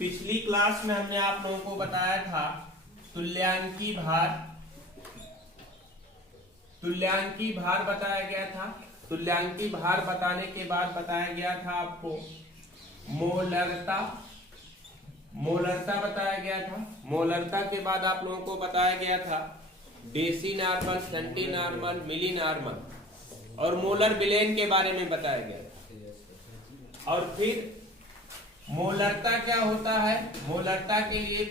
पिछली क्लास में हमने आप लोगों को बताया था तुल्यांकी भार बताया गया था। तुल्यांकी भार बताने के बाद बताया गया था आपको मोलरता बताया गया था। मोलरता के बाद आप लोगों को बताया गया था डेसी नॉर्मल, सेंटी नॉर्मल, मिली नॉर्मल और मोलर विलेन के बारे में बताया गया था। और फिर मोलरता क्या होता है, मोलरता के लिए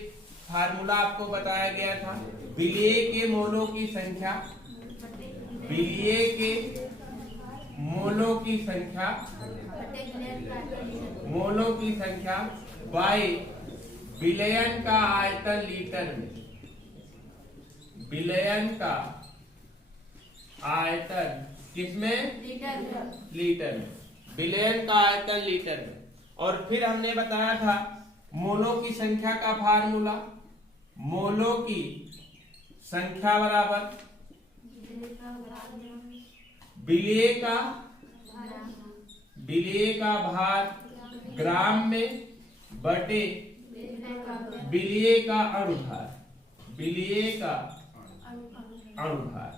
फार्मूला आपको बताया गया था विलेय के मोलों की संख्या, विलेय के मोलों की संख्या बाय विलयन का आयतन लीटर में, विलयन का आयतन किसमें? लीटर में, विलयन का आयतन लीटर में। और फिर हमने बताया था मोलों की संख्या का फार्मूला, मोलों की संख्या बराबर विलेय का भार ग्राम में बटे विलेय का अणुभार, विलेय का अणुभार,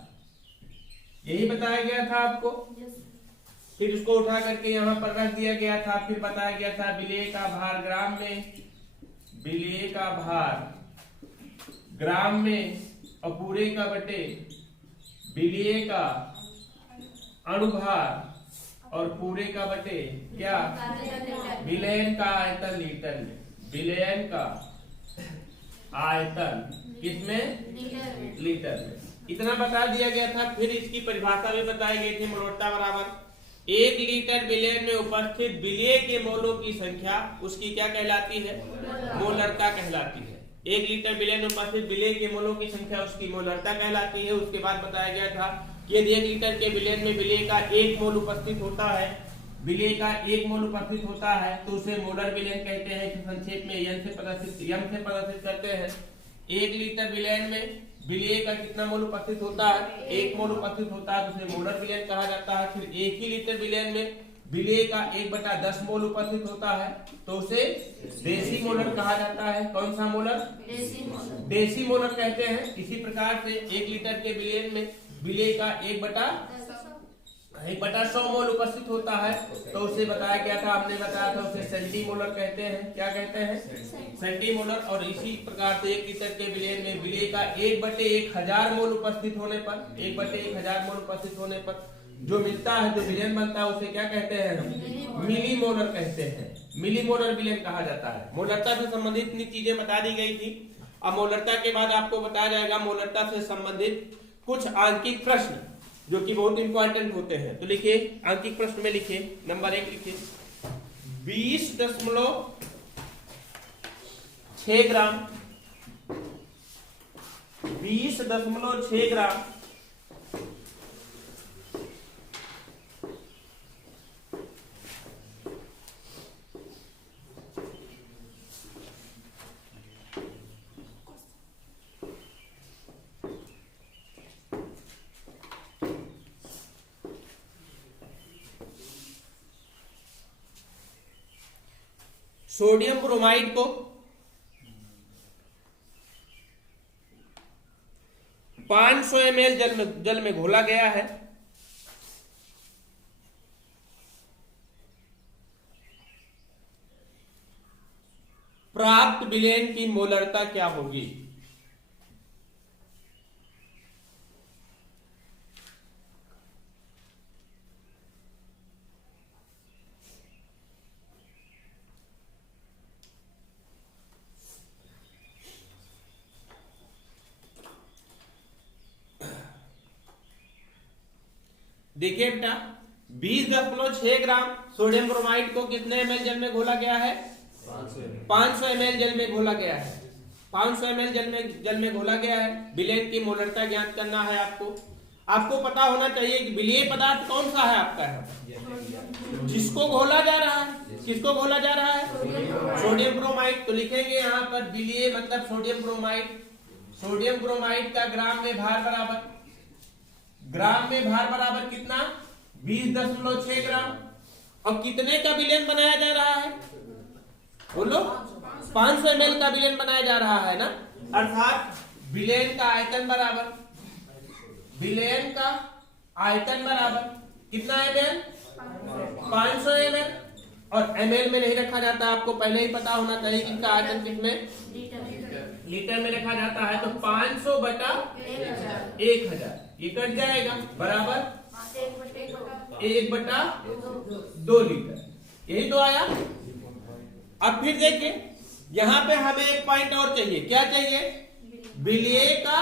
यही बताया गया था आपको। फिर उसको उठा करके यहाँ पर रख दिया गया था। फिर बताया गया था विलेय का भार ग्राम में, विलेय का भार ग्राम में और पूरे का बटे विलेय का अणुभार और पूरे का बटे क्या? विलयन का आयतन लीटर में, विलयन का आयतन किसमें? लीटर में। इतना बता दिया गया था। फिर इसकी परिभाषा भी बताई गई थी मोलरता बराबर 1 लीटर विलयन में उपस्थित विलेय के मोलों की संख्या, उसकी क्या कहलाती है? मोलरता कहलाती है। 1 लीटर विलयन में उपस्थित विलेय के मोलों की संख्या उसकी मोलरता कहलाती है। उसके बाद बताया गया था कि यदि 1 लीटर के विलयन में विलेय का 1 मोल उपस्थित होता है, विलेय का 1 मोल उपस्थित होता है तो उसे मोलर विलयन कहते हैं। संक्षेप में एम से प्रदर्शित करते हैं। 1 लीटर विलयन में विलेय का कितना मोल उपस्थित होता है? 1 मोल उपस्थित होता है तो उसे मोलर विलयन कहा जाता है। फिर 1 ही लीटर विलयन में विलेय का 1/10 मोल उपस्थित होता है तो उसे देसी मोलर कहा जाता है। कौन सा मोलर? देसी मोलर कहते हैं। इसी प्रकार से 1 लीटर के विलयन में विलेय का 1/100 मोल उपस्थित होता है तो उसे बताया गया था, हमने बताया था उसे सेंटीमोलर कहते हैं। क्या कहते हैं? सेंटीमोलर। और इसी प्रकार से 1 लीटर के विलयन में विलेय का 1/1000 मोल उपस्थित होने पर, 1/1000 मोल उपस्थित होने पर जो मिलता है, जो विलयन बनता है उसे क्या कहते हैं? हम मिली मोलर कहते हैं। मिली मोलर विलयन कहा जाता है। मोलरता से संबंधित इतनी चीजें बता दी गई थी। अब मोलरता के बाद आपको बताया जाएगा मोलरता से संबंधित कुछ आंकिक प्रश्न जो कि बहुत इंपॉर्टेंट होते हैं। तो लिखिए, आंकिक प्रश्न में लिखिए, नंबर 1 लिखिए 20.6 ग्राम, 20.6 ग्राम सोडियम ब्रोमाइड को 500 ml जल में घोला गया है। प्राप्त विलयन की मोलरता क्या होगी? देखिए बेटा, 20.6 ग्राम सोडियम ब्रोमाइड को कितने ml जल में घोला गया है? 500 ml जल में घोला गया है। 500 ml जल में घोला गया है। विलयन की मोलरता ज्ञात करना है आपको। आपको पता होना चाहिए कि विलेय पदार्थ कौन सा है आपका है, जिसको घोला जा रहा है। किसको घोला जा रहा है? Sodium bromide. तो लिखेंगे यहाँ पर विलेय मतलब सोडियम ब्रोमाइड। सोडियम ब्रोमाइड का ग्राम में भार बराबर, ग्राम में भार बराबर कितना? 20.6 ग्राम। अब कितने का विलयन बनाया जा रहा है? बोलो 500 ml का विलेन बनाया जा रहा है ना, अर्थात विलेन का आयतन बराबर, विलेन का आयतन बराबर कितना ml 500 ml, और ml में नहीं रखा जाता, आपको पहले ही पता होना चाहिए कि इनका आयतन किसमें लीटर में रखा जाता है। तो 500 बटा 1000 ये कट जाएगा बराबर 1/2 लीटर, यही तो आया। अब फिर देखिए यहाँ पे हमें एक पॉइंट और चाहिए, क्या चाहिए, विलेय का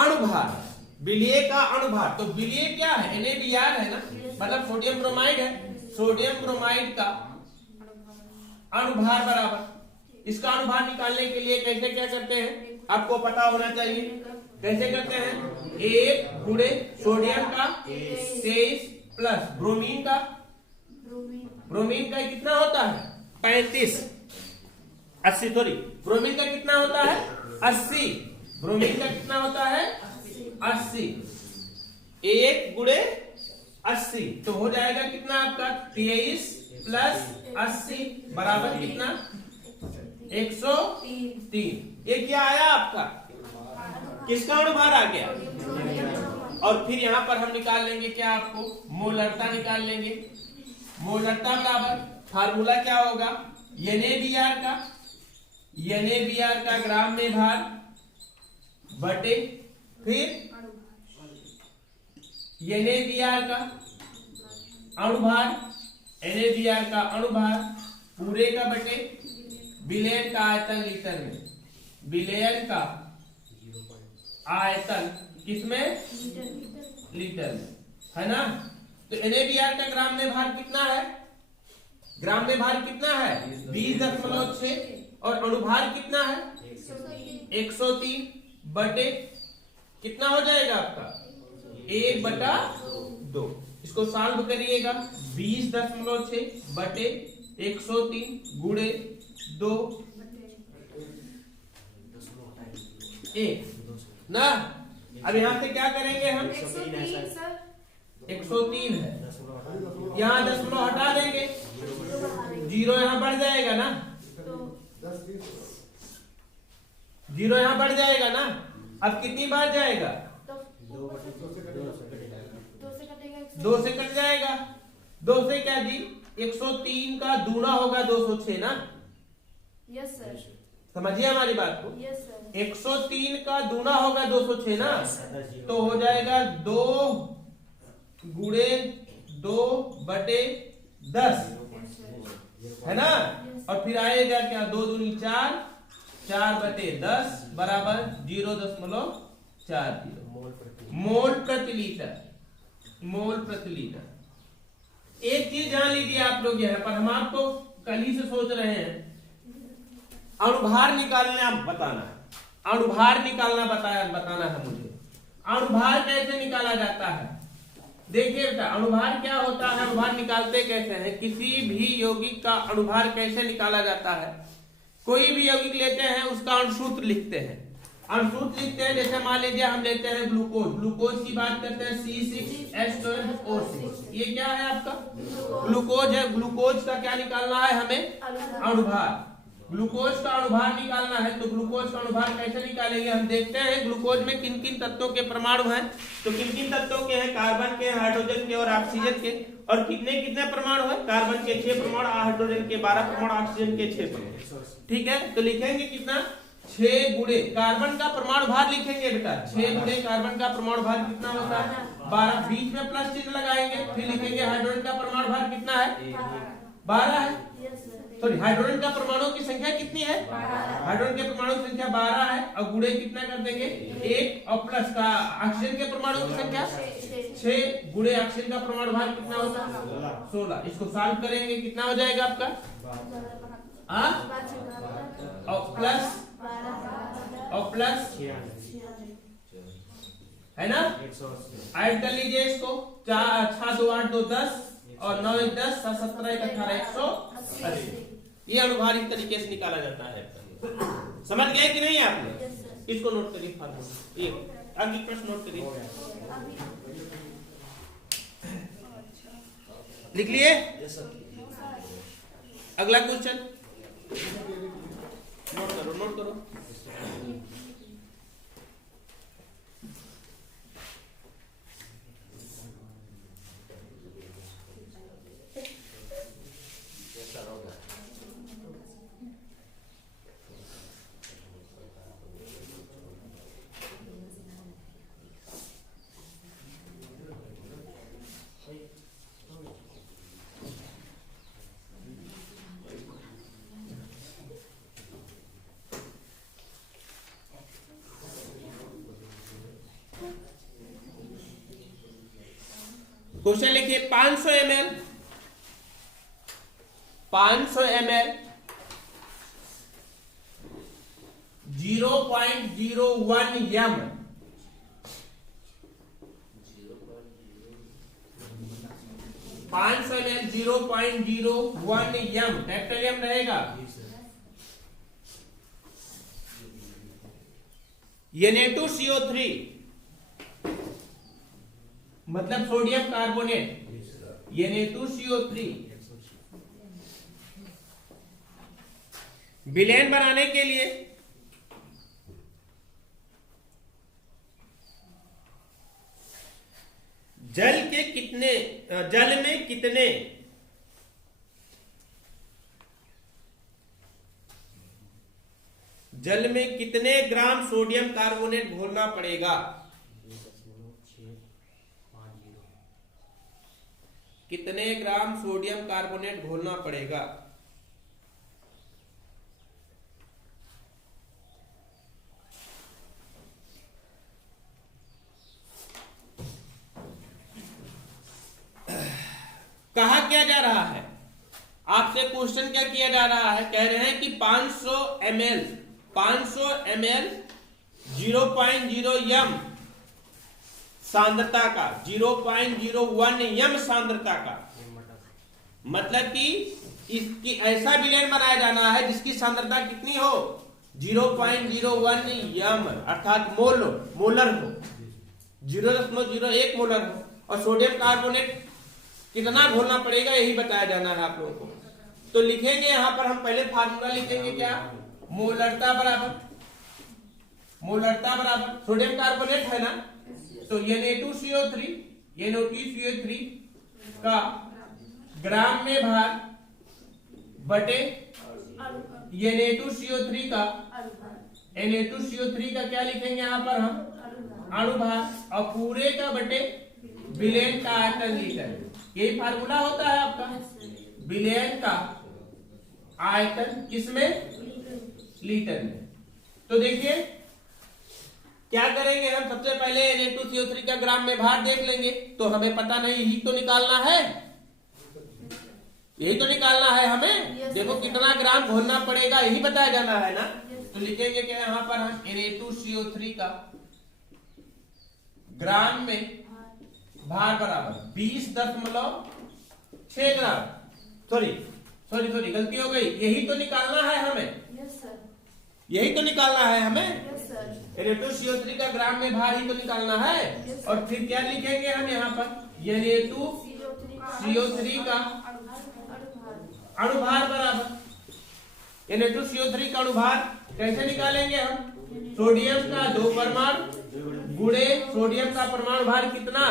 अणुभार, विलेय का अणुभार। तो विलेय क्या है, NaBr है ना, मतलब सोडियम ब्रोमाइड है, सोडियम ब्रोमाइड का अणुभार बराबर, इसका अणुभार निकालने के लिए कैसे क्या करते हैं आपको पता होना चाहिए, कैसे करते हैं, 1 गुणे सोडियम का 23 प्लस ब्रोमीन का, ब्रोमीन का कितना होता है 35 80 सॉरी ब्रोमीन का कितना होता है 80, ब्रोमीन का कितना होता है 80, 1 गुणे 80 तो हो जाएगा कितना आपका 23 प्लस 80 बराबर कितना 103। ये क्या आया आपका, किसका अणुभार आ गया, और फिर यहां पर हम निकाल लेंगे क्या, आपको मोलरता निकाल लेंगे, मोलरता बराबर फार्मूला क्या होगा, NaBr का ग्राम में भार बटे फिर NaBr का अणुभार, NaBr का अणुभार पूरे का बटे विलेन का आयतन लीटर में, विलेन का आयतन किसमें लीटर में, है ना। तो NaBr का ग्राम में भार कितना है, ग्राम में भार कितना है 20.6, और अणुभार कितना है 103 बटे कितना हो जाएगा आपका 1/2, इसको सॉल्व करिएगा 20.6 बटे 103 गुणे 2 1 ना। अब यहां से क्या करेंगे हम, 103 है, यहाँ 10 हटा देंगे, 0 यहाँ बढ़ जाएगा ना, 0 यहाँ बढ़ जाएगा ना। अब कितनी बार जाएगा, 2 से कट जाएगा, 2 से क्या जी 103 का दूना होगा 206 ना, यस सर, समझिए हमारी बात को, यस सर, 103 का दूना होगा 206 ना, तो हो जाएगा 2 गुणे 2 बटे 10 है ना, और फिर आएगा क्या 2 दूनी 4, 4 बटे 10 बराबर 0.40 मोल प्रति लीटर, मोल प्रति लीटर। एक चीज जान लीजिए आप लोग यहाँ पर, हम आपको कल ही से सोच रहे हैं अणुभार निकालना बताना है, अणुभार निकालना बताना है मुझे, अणुभार कैसे निकाला जाता है। देखिए बेटा अणुभार क्या होता है, अणुभार निकालते कैसे हैं, किसी भी यौगिक का अणुभार कैसे निकाला जाता है, कोई भी यौगिक लेते हैं उसका अणुसूत्र लिखते हैं, अणुसूत्र लिखते हैं, जैसे मान लीजिए हम लेते हैं ग्लूकोज, ग्लूकोज की बात करते हैं C6H12O6, ये क्या है आपका ग्लूकोज है, ग्लूकोज का क्या निकालना है हमें अणुभार, ग्लूकोज का अणुभार निकालना है। तो ग्लूकोज का अणुभार कैसे निकालेंगे, हम देखते हैं ग्लूकोज में किन किन तत्वों के परमाणु हैं, तो किन किन तत्वों के हैं, कार्बन के, हाइड्रोजन के और ऑक्सीजन के, और कितने कितने परमाणु है, कार्बन के 6 परमाणु, हाइड्रोजन के 12 परमाणु, ऑक्सीजन के 6 परमाणु, ठीक है। तो लिखेंगे कितना 6 गुणे कार्बन का परमाणु भार लिखेंगे बेटा, 6 गुणे कार्बन का परमाणु भार कितना होता है 12, बीच में प्लस चिन्ह लगाएंगे, फिर लिखेंगे हाइड्रोजन का परमाणु भार कितना है 12 है, सॉरी हाइड्रोजन का परमाणु की संख्या कितनी है, हाइड्रोजन के परमाणु की संख्या 12 है, और गुणे कितना कर देंगे 1, और प्लस का ऑक्सीजन के परमाणु की संख्या 6 गुणे ऑक्सीजन का परमाणु भार कितना होता है 16, इसको सॉल्व करेंगे कितना हो जाएगा आपका और प्लस है ना, ऐड कर लीजिए इसको, 4 2 8 2 10 और 9 1 10 7 17 1 18 180, ये अणुभार इस तरीके से निकाला जाता है। समझ गए कि नहीं आपने, इसको नोट करिए फार्मूला, ये आगे प्रश्न नोट करिए, लिख लिए। अगला क्वेश्चन नोट करो नोट करो। क्वेश्चन लिखिए 500 ml 0.01 m 500 ml 0.01 m bacterium रहेगा। Na2CO3 मतलब सोडियम कार्बोनेट, Na2CO3 विलेन बनाने के लिए जल में कितने ग्राम सोडियम कार्बोनेट घोलना पड़ेगा? कितने ग्राम सोडियम कार्बोनेट घोलना पड़ेगा? कहा क्या जा रहा है? आपसे क्वेश्चन क्या किया जा रहा है? कह रहे हैं कि 500 ml 0.0 m सांद्रता का, 0.01 m सांद्रता का, मतलब कि इसकी ऐसा विलेन बनाया जाना है जिसकी सांद्रता कितनी हो? 0.01 m अर्थात मोलर हो, 0.01 मोलर हो। और सोडियम कार्बोनेट कितना घोलना पड़ेगा यही बताया जाना है आप लोगों को। तो लिखेंगे यहां पर हम पहले फार्मूला लिखेंगे क्या? मोलरता बराबर सोडियम कार्बोनेट है ना, तो Na2CO3 का ग्राम में भार बटे Na2CO3 का क्या लिखेंगे यहां पर हम? अणु भार, और पूरे का बटे विलेन का आयतन लीटर। यही फार्मूला होता है आपका, विलेन का आयतन किसमें? लीटर में। तो देखिए क्या करेंगे हम, सबसे पहले Na2CO3 का ग्राम में भार देख लेंगे। तो हमें पता नहीं, यही तो निकालना है, यही तो निकालना है हमें। देखो कितना ग्राम घोलना पड़ेगा यही बताया जाना है ना। तो लिखेंगे कि यहां पर हम Na2CO3 का ग्राम में भार बराबर 20.6 ग्राम। सॉरी गलती हो गई, यही तो निकालना है हमें, यही तो निकालना है हमें। Na2CO3 का ग्राम में भार ही तो निकालना है। और फिर क्या लिखेंगे हम यहाँ पर? Na2CO3 का अणुभार बराबर Na2CO3 का अणुभार कैसे निकालेंगे हम? सोडियम का 2 परमाणु गुणे सोडियम का परमाणु भार कितना?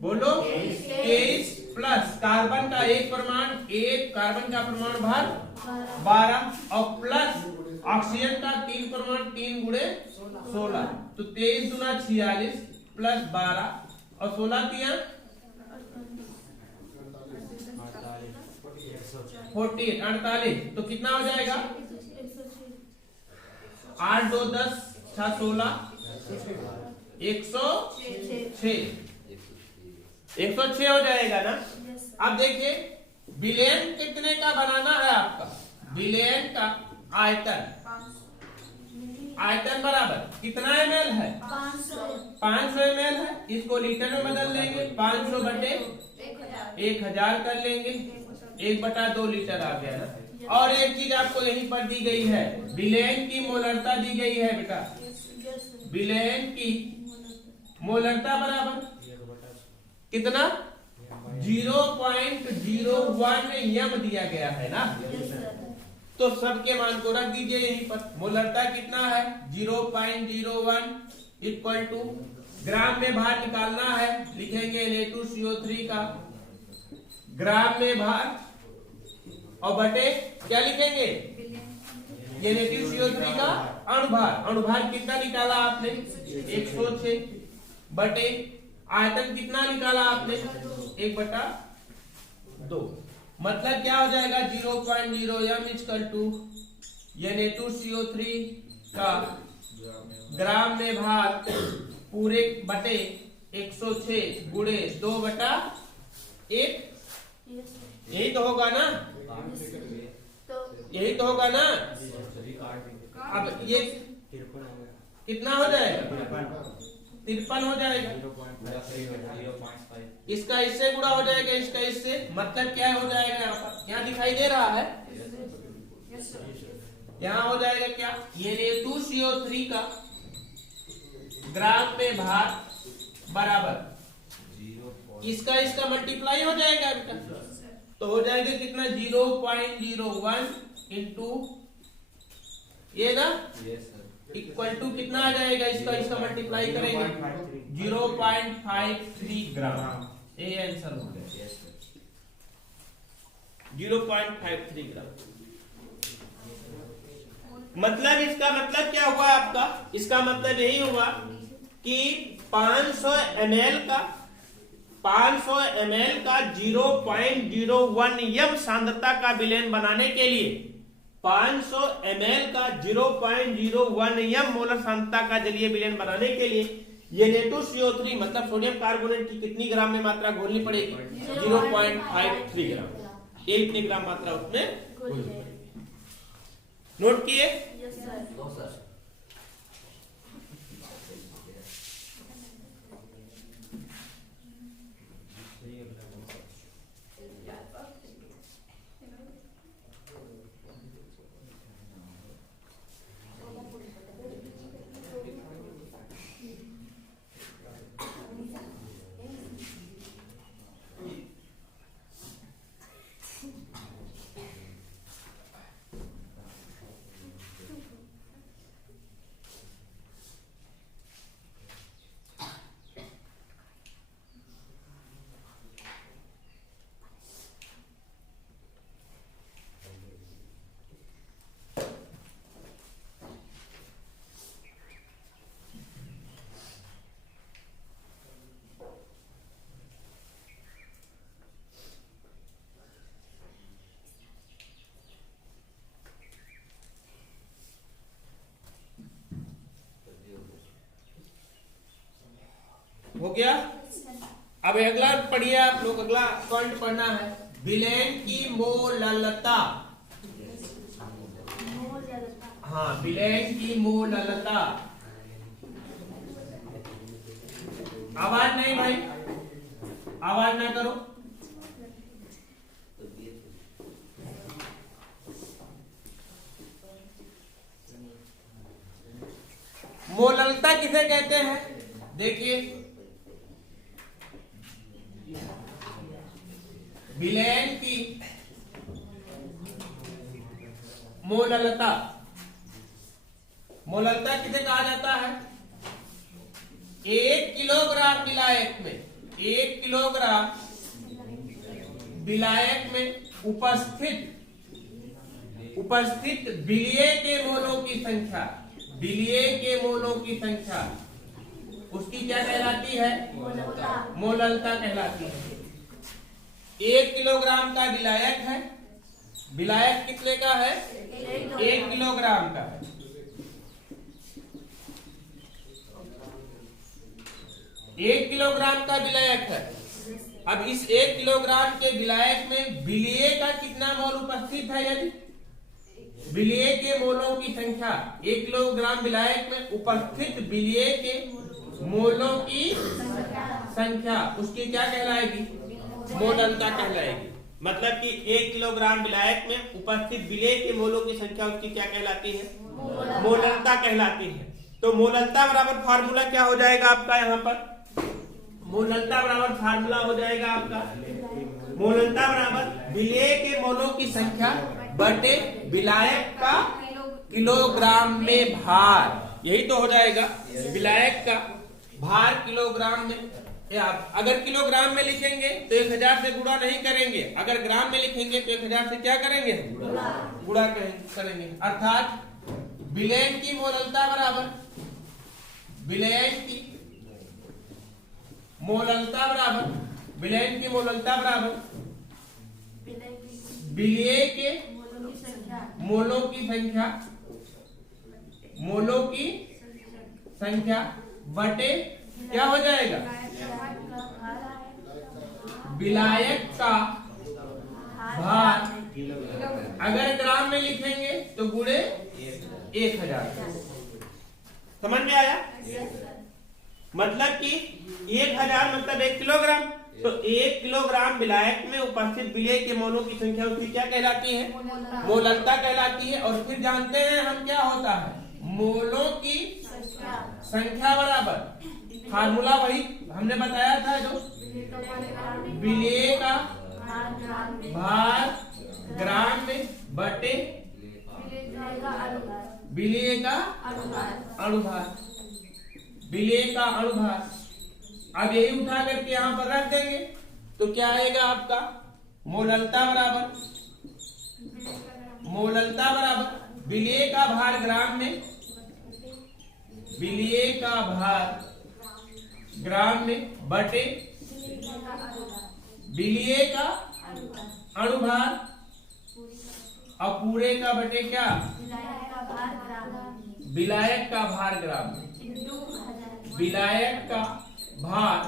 बोलो 23 प्लस कार्बन का 1 परमाणु, 1 कार्बन का परमाणु भार 12 और प्लस ऑक्सीजन का 3 परमाणु 3 गुणे 16, तो 23 दूना 46 प्लस 12 और 16 तिया 48, तो कितना हो जाएगा? 8 2 10 6 16 106 हो जाएगा ना। अब देखिए विलेन कितने का बनाना है आपका? विलेन का आयतन बराबर कितना ml है? 500 ml है। इसको लीटर में बदल लेंगे, 500 बटे 1000 कर लेंगे, 1/2 लीटर आ गया ना। और एक चीज आपको यहीं पर दी गई है, विलेन की मोलरता दी गई है बेटा। विलेन की मोलरता बराबर कितना? 0.01 m दिया गया है ना। तो सबके मान को रख दीजिए यहीं पर। मोलरता कितना है 0.01 इक्वल टू, ग्राम में भार निकालना है, लिखेंगे Na2CO3 का ग्राम में भार और बटे क्या लिखेंगे Na2CO3 का अणुभार। अणुभार कितना निकाला आपने 106 बटे आयतन कितना निकाला आपने 1/2। मतलब क्या हो जाएगा 0.0 m इक्वल टू Na2CO3 का ग्राम में भार पूरे बटे 106 गुणे 2/1। यही तो होगा ना, यही तो होगा ना। अब ये कितना हो जाएगा 53 हो जाएगा। इसका इससे गुणा हो जाएगा, इसका इससे, मतलब क्या हो जाएगा यहाँ पर, यहाँ दिखाई दे रहा है, यहाँ हो जाएगा क्या Na2CO3 का ग्राम में भार बराबर इसका इसका मल्टीप्लाई हो जाएगा बेटा, तो हो जाएगा कितना 0.01 इंटू ये ना इक्वल टू कितना आ जाएगा, इसका इसका मल्टीप्लाई करेंगे 0.53 ग्राम। ये आंसर हो गया 0.53 ग्राम। मतलब इसका मतलब क्या हुआ आपका, इसका मतलब यही हुआ कि 500 ml का 0.01 m सांद्रता का विलयन बनाने के लिए 500 ml का 0.01 m मोलर सांद्रता का जलीय विलयन बनाने के लिए ये Na2CO3 मतलब सोडियम कार्बोनेट की कितनी ग्राम में मात्रा घोलनी पड़ेगी 0.53 ग्राम। ये इतनी ग्राम मात्रा उसमें घोलनी पड़ेगी। नोट किए? हो गया। अब अगला पढ़िए आप लोग, अगला पॉइंट पढ़ना है विलयन की मोललता। हाँ, विलयन की मोललता। आवाज नहीं भाई, आवाज ना करो। मोललता किसे कहते हैं, देखिए विलयन की मोललता, मोललता किसे कहा जाता है 1 किलोग्राम विलायक में, 1 किलोग्राम विलायक में उपस्थित विलिय के मोलों की संख्या, विलिय के मोलों की संख्या उसकी क्या कहलाती है मोललता कहलाती है। 1 किलोग्राम का विलायक है, विलायक कितने का है 1 किलोग्राम का है। 1 किलोग्राम का विलायक है। अब इस 1 किलोग्राम के विलायक में विलिय का कितना मोल उपस्थित है, यदि विलिय के मोलों की संख्या 1 किलोग्राम विलायक में उपस्थित विलिय के मोलों की संख्या उसकी क्या कहलाएगी मोललता कहलाएगी। मतलब कि 1 किलोग्राम विलायक में उपस्थित विलेय के मोलों की संख्या उसकी क्या कहलाती है मोललता कहलाती है। तो मोललता बराबर फार्मूला क्या हो जाएगा आपका, यहाँ पर मोललता बराबर फार्मूला हो जाएगा आपका मोललता बराबर विलेय के मोलों की संख्या बटे विलायक का किलोग्राम में भार, यही तो हो जाएगा। विलायक का भार किलोग्राम में, या अगर किलोग्राम में लिखेंगे तो 1000 से गुणा नहीं करेंगे, अगर ग्राम में लिखेंगे तो 1000 से क्या करेंगे, गुणा करेंगे। अर्थात विलयन की मोललता बराबर, विलयन की मोललता बराबर, विलयन की मोललता बराबर विलय के मोलों की संख्या, मोलों की संख्या बटे क्या हो जाएगा, विलायक का भार, अगर ग्राम में लिखेंगे तो गुणे 1000। समझ में आया? मतलब कि 1000 मतलब 1 किलोग्राम, तो 1 किलोग्राम विलायक में उपस्थित विलय के मोलों की संख्या उसकी क्या कहलाती है, मोललता कहलाती है। और फिर जानते हैं हम क्या होता है, मोलों की संख्या बराबर, फार्मूला वही हमने बताया था जो विलय का भार ग्राम में बटे विलय का अनुभार, विलय का अनुभार। अब यही उठा करके यहाँ पर रख देंगे तो क्या आएगा आपका, मोललता बराबर, मोललता बराबर विलय का भार ग्राम में, विलय का भार ग्राम में बटे विलय का अनुभार, और पूरे का बटे क्या, विलायक का भार ग्राम में, विलायक का भार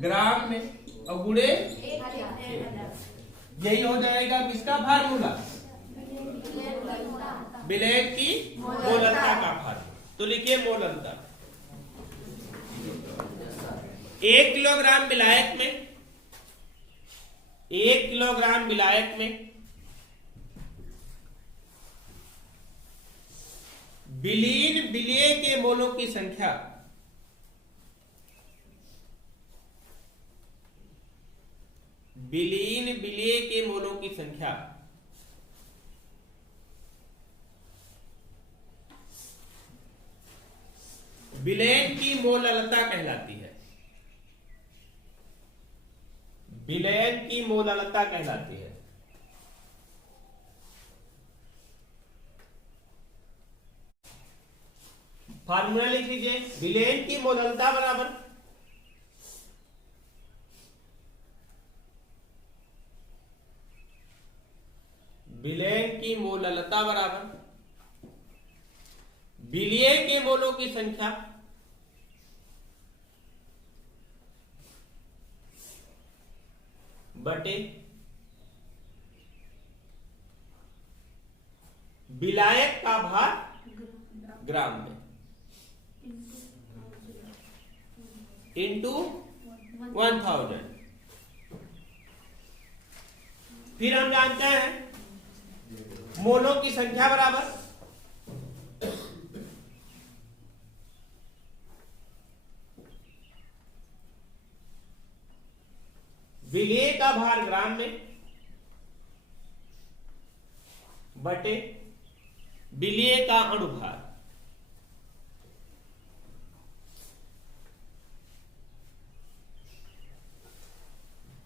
ग्राम में और गुणे, यही हो जाएगा किसका फार्मूला, विलयक की मोललता का भार। तो लिखिए मोललता, 1 किलोग्राम विलायक में, 1 किलोग्राम विलायक में विलीन विलय के मोलों की संख्या विलीन विलय के मोलों की संख्या विलयन की मोललता कहलाती है, विलयन की मोललता कहलाती है। फार्मूला लिख लीजिए, विलयन की मोललता बराबर विलयन की मोललता बराबर विलय के मोलों की संख्या बटे विलायक का भार ग्राम में इंटू 1000। फिर हम जानते हैं मोलों की संख्या बराबर विलय का भार ग्राम में बटे विलय का अणुभार।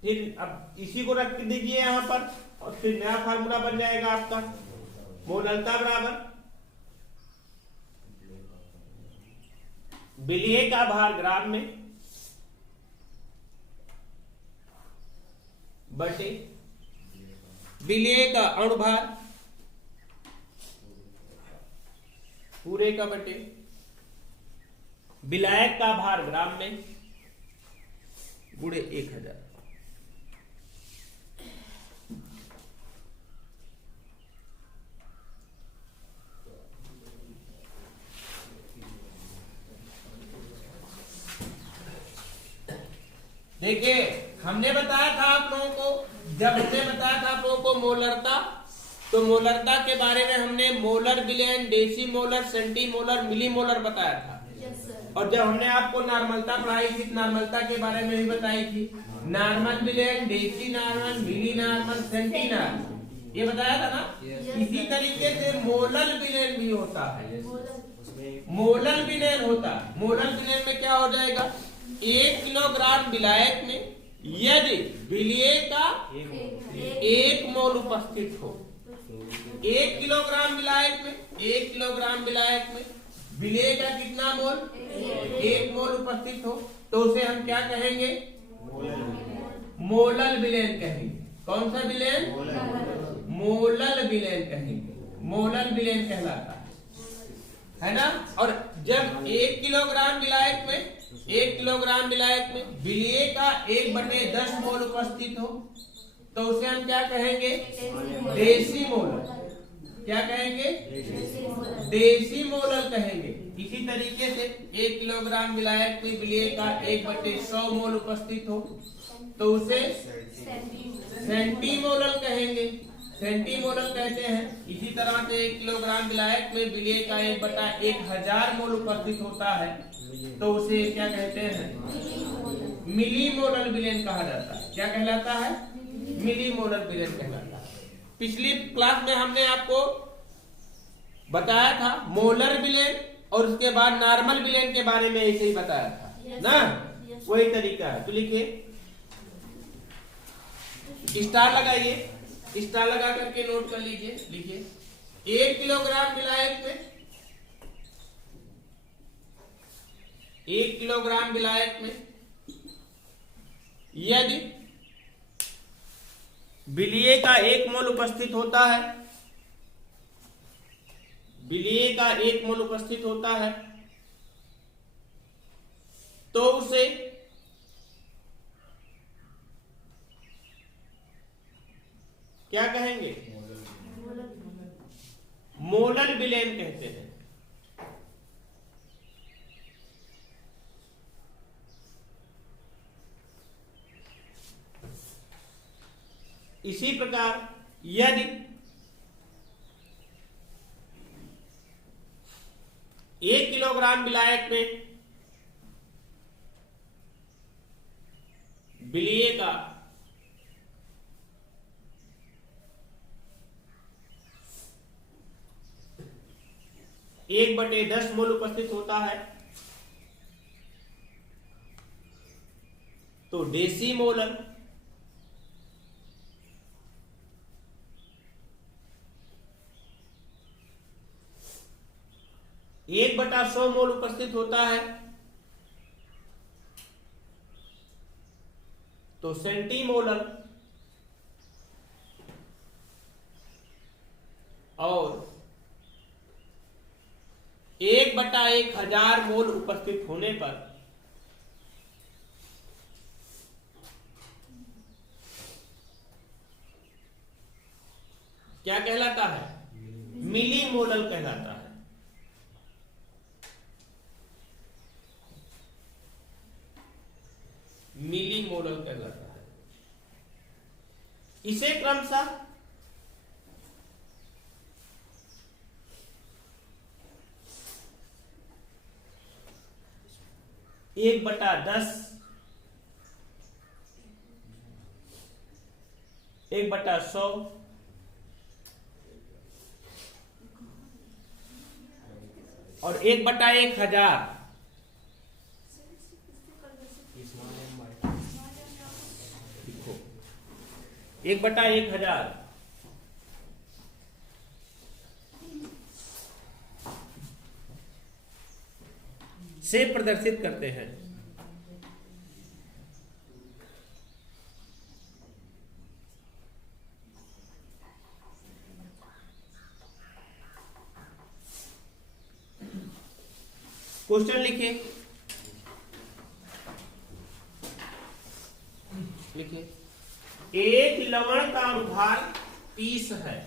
फिर अब इसी को रख दीजिए यहां पर और फिर नया फार्मूला बन जाएगा आपका मोललता बराबर विलय का भार ग्राम में बटे विलय का अणुभार पूरे का बटे विलायक का भार ग्राम में गुणे 1000। देखिए हमने बताया था आप लोगों को, जब हमने बताया था आप लोगों को मोलरता, तो मोलरता के बारे में हमने मोलर विलयन, डेसी मोलर, सेंटी मोलर, मिली मोलर बताया था। और जब हमने आपको नॉर्मलता पढ़ाई थी, नॉर्मलता के बारे में भी बताई थी, नॉर्मल विलयन, डेसी नॉर्मल, मिली नॉर्मल, सेंटी नॉर्मल। ये बताया था ना। Yes, इसी sir. तरीके से मोलल विलेन भी होता है। मोलल मोलल विलेन होता है। मोलल विलेन में क्या हो जाएगा, 1 किलोग्राम विलायक में यदि विलेय का 1 मोल उपस्थित हो, 1 किलोग्राम विलायक में 1 किलोग्राम विलायक में विलेय का कितना मोल, 1 मोल उपस्थित हो, तो उसे हम क्या कहेंगे, मोलल विलेन कहेंगे। कौन सा विलेन, मोलल विलेन कहेंगे। मोलल विलेन कहलाता है ना। और जब 1 किलोग्राम विलायक में 1 किलोग्राम विलायक में विलेय का 1/10 मोल उपस्थित हो, तो उसे हम क्या कहेंगे, देसी मोलल। क्या कहेंगे, देसी मोलल कहेंगे। इसी तरीके से 1 किलोग्राम विलायक में विलेय का 1/100 मोल उपस्थित हो, तो उसे सेंटीमोलल कहेंगे। सेंटीमोलल कहते हैं। इसी तरह से 1 किलोग्राम विलायक में विलेय का 1/1000 मोल उपस्थित होता है, तो उसे क्या कहते हैं, मिलीमोलल विलेन कहा जाता है। क्या कहलाता है, मिलीमोलल विलेन कहलाता है। पिछली क्लास में हमने आपको बताया था मोलर विलेन और उसके बाद नॉर्मल विलेन के बारे में ऐसे ही बताया था ना। वही तरीका है। तो लिखिए, स्टार लगाइए, स्टार लगा करके नोट कर लीजिए। लिखिए, 1 किलोग्राम विलायक में 1 किलोग्राम विलायक में यदि विलेय का 1 मोल उपस्थित होता है, विलेय का 1 मोल उपस्थित होता है, तो उसे क्या कहेंगे, मोलल विलेन कहते हैं। इसी प्रकार यदि 1 किलोग्राम विलायक में विलेय का 1/10 मोल उपस्थित होता है, तो देसी मोलल। एक बटा 100 मोल उपस्थित होता है, तो सेंटीमोलल। और 1/1000 मोल उपस्थित होने पर क्या कहलाता है, मिलीमोलल कहलाता है। मिलीमोलल कहलाता है। इसे क्रमशः एक बटा 10, 1/100 और 1/1000 लिखो, 1/1000 से प्रदर्शित करते हैं। क्वेश्चन लिखिए, एक लवण का अनुभार 30 है।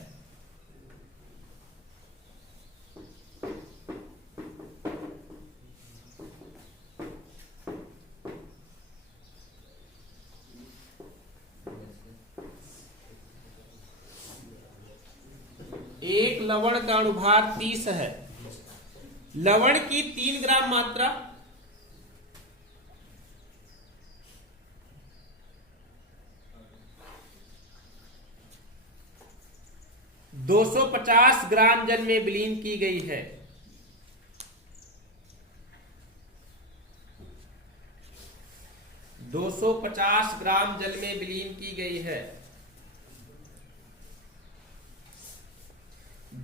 एक लवण का अनुभार 30 है। लवण की 3 ग्राम मात्रा 250 ग्राम जल में विलीन की गई है। दो 250 ग्राम जल में विलीन की गई है।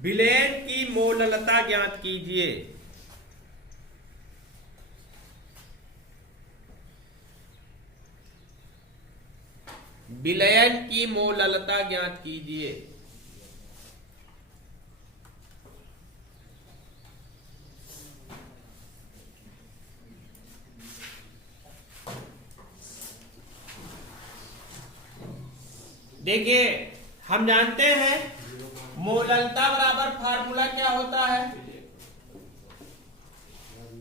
विलयन की मोललता ज्ञात कीजिए। विलयन की मोललता ज्ञात कीजिए। देखिए, हम जानते हैं मोललता बराबर फार्मूला क्या होता है।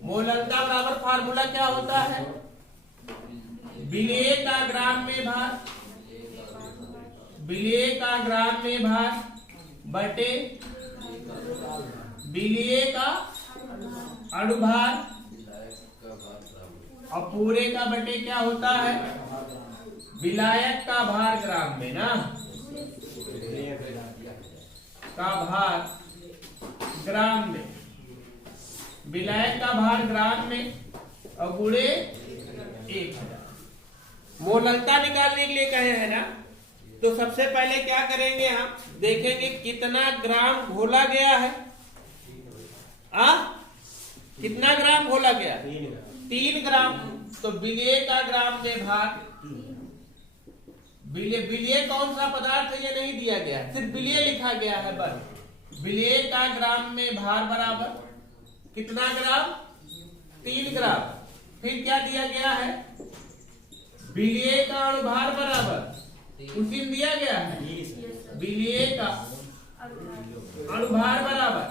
मोललता बराबर फार्मूला क्या होता है? विलेय का ग्राम में भार, विलेय का ग्राम में भार बटे विलेय का अणुभार, और पूरे का बटे क्या होता है? विलायक का भार ग्राम में ना, का भार ग्राम में, विलायक का भार ग्राम में और गुणे 1000। मोललता निकालने के लिए कहे हैं ना, तो सबसे पहले क्या करेंगे, हम देखेंगे कितना ग्राम घोला गया है। कितना ग्राम घोला गया? 3 ग्राम। तो विलेय का ग्राम में भार, विलेय कौन सा पदार्थ है ये नहीं दिया गया, सिर्फ विलेय लिखा गया है बस। विलेय का ग्राम में भार बराबर कितना ग्राम? 3 ग्राम। फिर क्या दिया गया है? विलेय का अणुभार बराबर उसी में दिया गया है, विलेय का अणुभार बराबर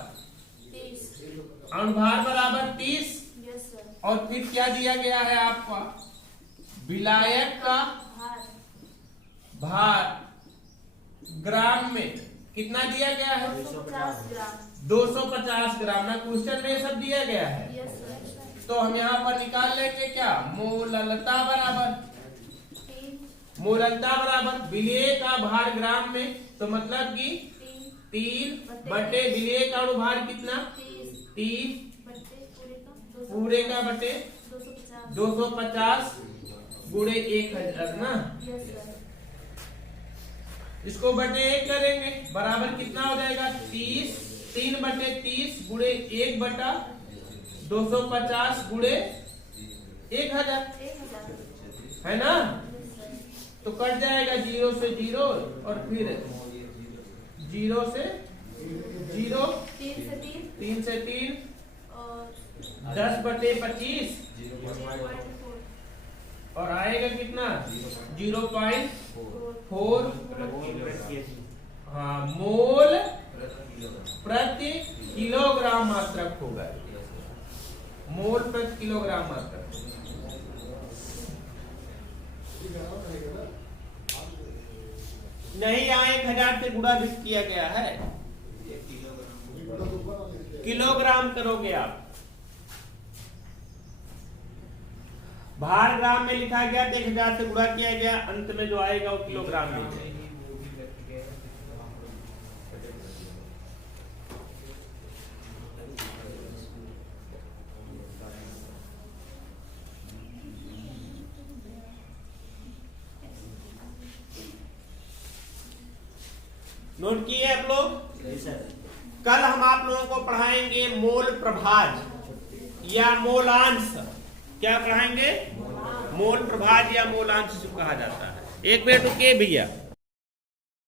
30। और फिर क्या दिया गया है आपका? विलायक का भार ग्राम में कितना दिया गया है? 250 ग्राम ना, क्वेश्चन में सब दिया गया है। तो हम यहाँ पर निकाल लेंगे क्या? मोललता बराबर, मोललता बराबर विलेय का भार ग्राम में, तो मतलब कि 3 बटे विलेय का अणुभार कितना? 30 पूरे का बटे 250 गुणे 1000 ना। इसको बटे 1 करेंगे, बराबर कितना हो जाएगा? 3 बटे 30 गुणे 1 बटा 250 गुणे 1000 है ना। तो कट जाएगा 0 से 0 और फिर 0 से 0, 3 से 3 10 बटे 25 और आएगा कितना? 0.4 मोल प्रति किलोग्राम मात्रक होगा। मोल प्रति किलोग्राम मात्रक। नहीं, यहाँ 1000 से गुणा भी किया गया है, किलोग्राम करोगे आप। भार ग्राम में लिखा गया तो 1000 से गुणा किया गया, अंत में जो आएगा वो किलोग्राम में जाएगा। नोट किए आप लोग? कल हम आप लोगों को पढ़ाएंगे मोल प्रभाज या मोलांश। क्या पढ़ाएंगे? मोल प्रभाज या मोलांश कहा जाता है। एक मिनट रुकिए भैया।